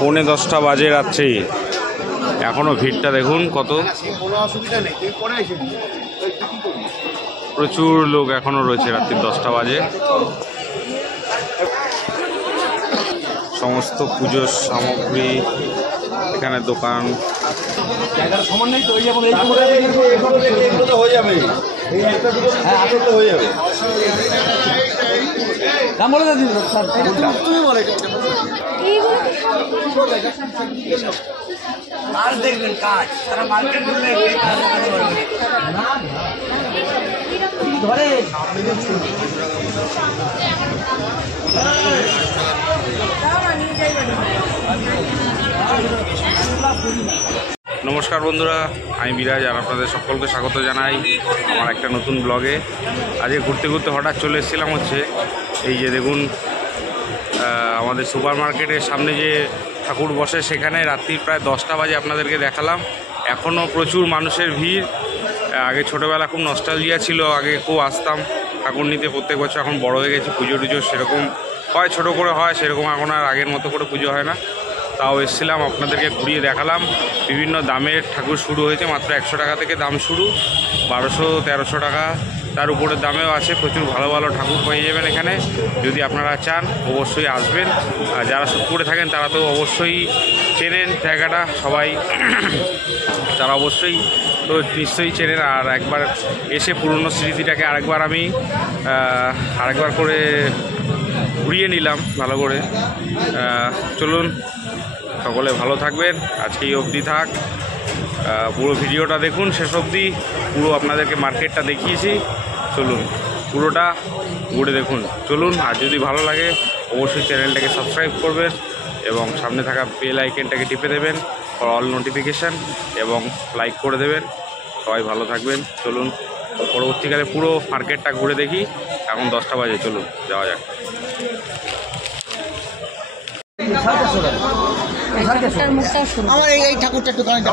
পৌনে 10টা বাজে রাত্রি, এখনো ভিড়টা দেখুন কত, প্রচুর লোক এখনো রয়েছে। রাত্রি 10টা বাজে, সমস্ত পুজোর সামগ্রী এখানে দোকান। দেখবেন কাজ সারা মার্কেট ধরে নমস্কার বন্ধুরা, আমি বিরাজ আর আপনাদের সকলকে স্বাগত জানাই আমার একটা নতুন ব্লগে। আজকে ঘুরতে ঘুরতে হঠাৎ চলে এসেছিলাম হচ্ছে এই যে দেখুন আমাদের সুপার মার্কেটের সামনে যে ঠাকুর বসে, সেখানে রাত্রি প্রায় 10টা বাজে আপনাদেরকে দেখালাম। এখনও প্রচুর মানুষের ভিড়। আগে ছোটোবেলা খুব নস্টালজিয়া ছিল, আগে খুব আসতাম ঠাকুর নিতে প্রত্যেক বছর। এখন বড় হয়ে গেছে, পুজো টুজো সেরকম হয়, ছোটো করে হয়, সেরকম এখন আর আগের মতো করে পুজো হয় না। তাও এসেছিলাম, আপনাদেরকে ঘুরিয়ে দেখালাম। বিভিন্ন দামের ঠাকুর শুরু হয়েছে, মাত্র 100 টাকা থেকে দাম শুরু, 1200-1300 টাকা, তার উপরের দামেও আছে। প্রচুর ভালো ভালো ঠাকুর পেয়ে যাবেন এখানে। যদি আপনারা চান অবশ্যই আসবেন। আর যারা সুখপুরে থাকেন তারা তো অবশ্যই চেনেন জায়গাটা, সবাই তারা অবশ্যই তো নিশ্চয়ই চেনেন। আর একবার এসে পুরনো স্মৃতিটাকে আরেকবার করে ঘুরিয়ে নিলাম ভালো করে। চলুন, সকলে ভালো থাকবেন। আজকে এই অবধি থাক, পুরো ভিডিওটা দেখুন শেষ অবধি। পুরো আপনাদেরকে মার্কেটটা দেখিয়েছি, চলুন পুরোটা ঘুরে দেখুন। চলুন, আর যদি ভালো লাগে অবশ্যই চ্যানেলটাকে সাবস্ক্রাইব করবেন এবং সামনে থাকা বেল আইকনটাকে টিপে দেবেন ফর অল নোটিফিকেশান, এবং লাইক করে দেবেন। সবাই ভালো থাকবেন। চলুন পরবর্তীকালে পুরো মার্কেটটা ঘুরে দেখি। এখন 10টা বাজে, চলুন যাওয়া যাক। আমার এই ঠাকুরটা একটু দাঁড়িয়ে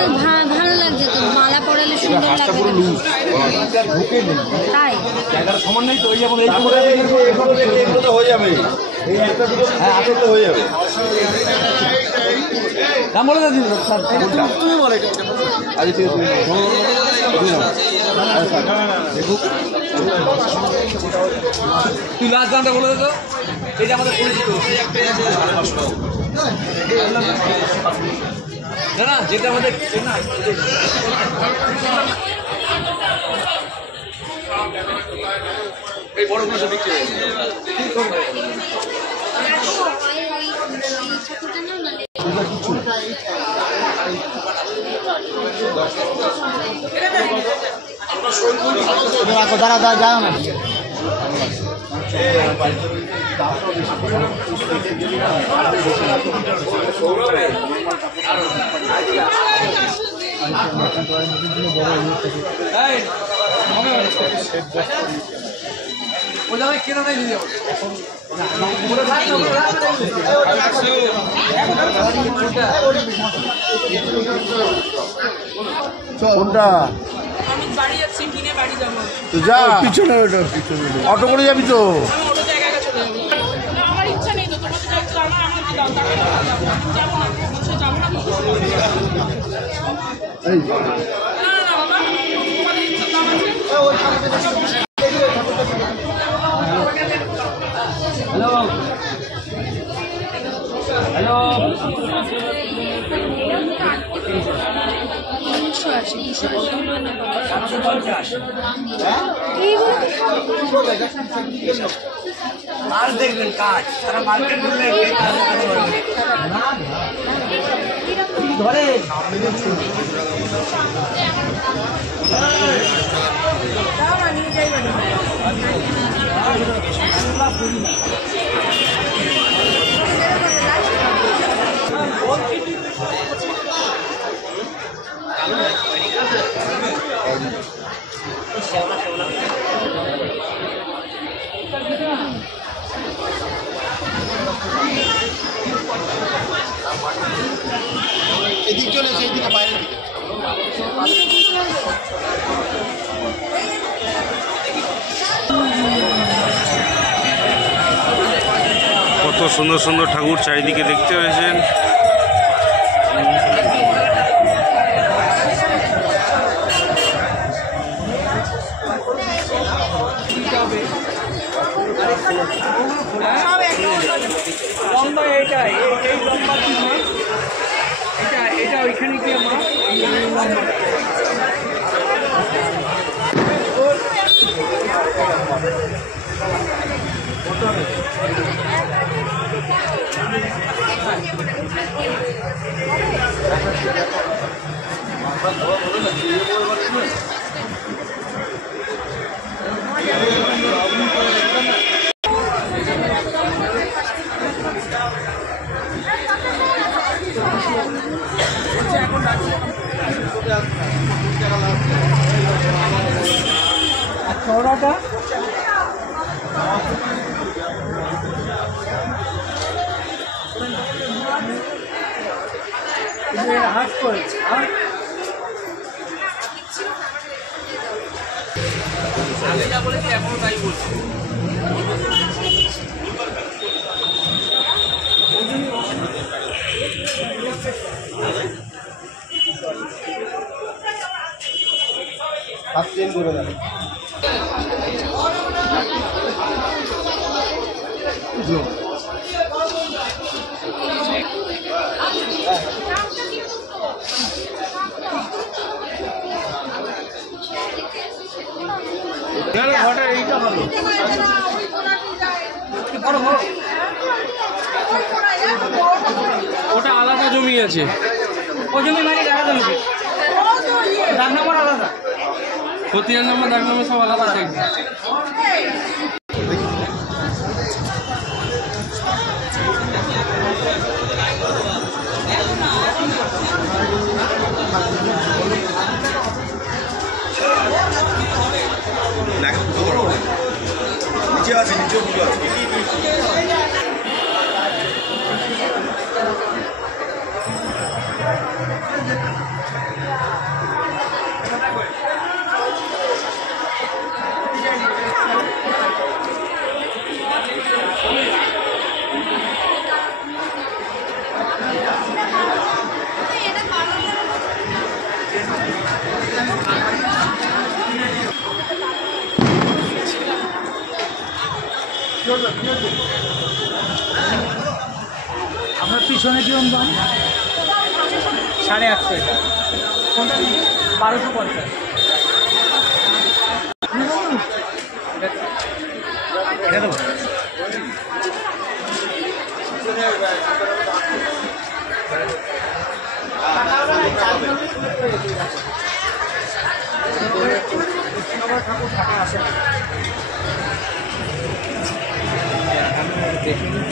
তো ভালো লাগছে, তো মালা পরালে সুন্দর লাগবে। তাই সমান নেই তো, ওই যেমন এইগুলো তো হয়ে যাবে, হ্যাঁ হাতে তো হয়ে যাবে। দাম বলে দিন স্যার, তুমি বলে আজ ঠিক আছে। তুই লাস্ট দামটা বলে দে তো, এটা আমাদের পরিচিত না, না যেটা আমাদের চেনা। এই বড়গুলো সব বিক্রি হয়ে দাঁড়া দাঁড়া যাও না। কোনটা তো যা পিছনে, অটো করে যাবি তো। হ্যালো হ্যালো, আর দেখবেন কাজ সারা মার্কেট ধরে এদিক চলে এসে এইদিকে বাইরে কত সুন্দর সুন্দর ঠাকুর চারিদিকে দেখতে পেয়েছেন। লম্বা এইটা এই লম্বা কি মা এটা ওইখানে কি মা চওড়াটা হাট করে আগে যা বলেছি এখন তাই বলছি। হাত চেন করে দেবে এইটা ভালো ওটা আলাদা জমি আছে, ও জমি মালিক আলাদা হবে, দাগ নম্বর আলাদা, খতিয়ান নম্বর দাগ নম্বর সব আলাদা থাকবে। নিচে আছে, নিচে ফুটো আছে। আপনার পিছনে কিরম দাম? 850 এটা, কোনটা 1250। এটা দেবো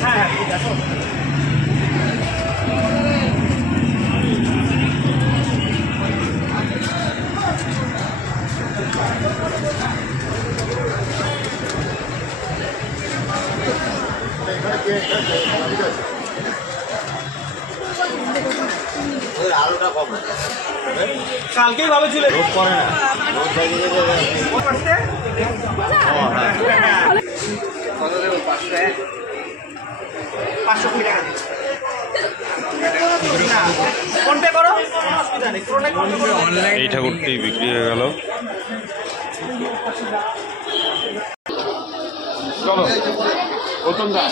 হ্যাঁ দেখো আলোটা কম কালকেই ভালো ছিল, রোদ পড়ে না, কত দেবো? 500 টাকা ফোন পে করো, অসুবিধা নেই, এই ঠাকুরটি বিক্রি হয়ে গেল। চলো প্রথম দা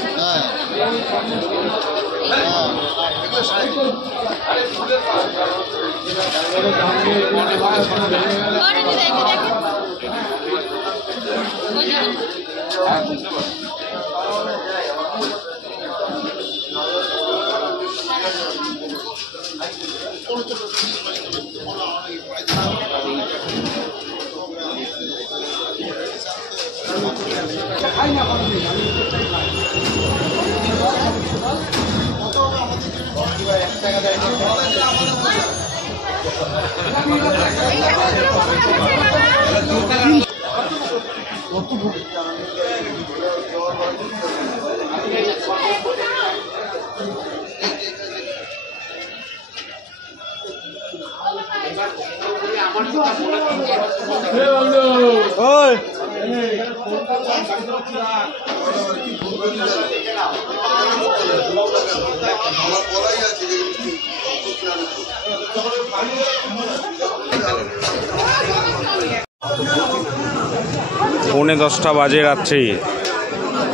পৌনে 10টা বাজে রাত্রি,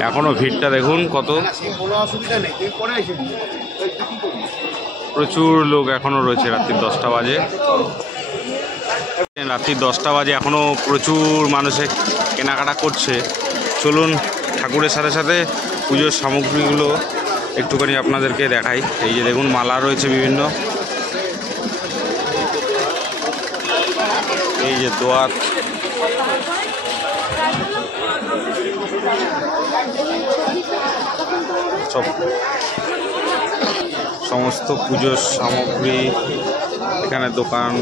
এখনো ভিড়টা দেখুন কত, প্রচুর লোক এখনো রয়েছে। রাত্রি 10টা বাজে, রাত্রি 10টা বাজে এখনো প্রচুর মানুষে কেনাকাটা করছে। চলুন ঠাকুরের সাথে সাথে পুজোর সামগ্রীগুলো একটুখানি আপনাদেরকে দেখাই। এই যে দেখুন মালা রয়েছে বিভিন্ন, এই যে দোয়াত, সব সমস্ত পুজোর সামগ্রী এখানে দোকান।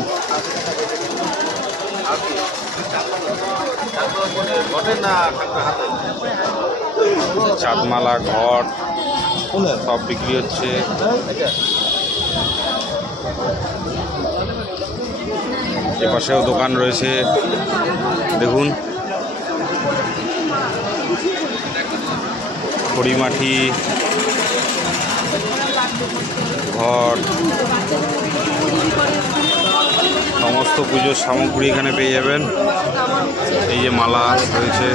চাঁদমালা, ঘট সব বিক্রি হচ্ছে। এপাশেও দোকান রয়েছে দেখুন, খড়িমাটি, ঘট, সমস্ত পুজোর সামগ্রী এখানে পেয়ে যাবেন। এই যে মালা রয়েছে।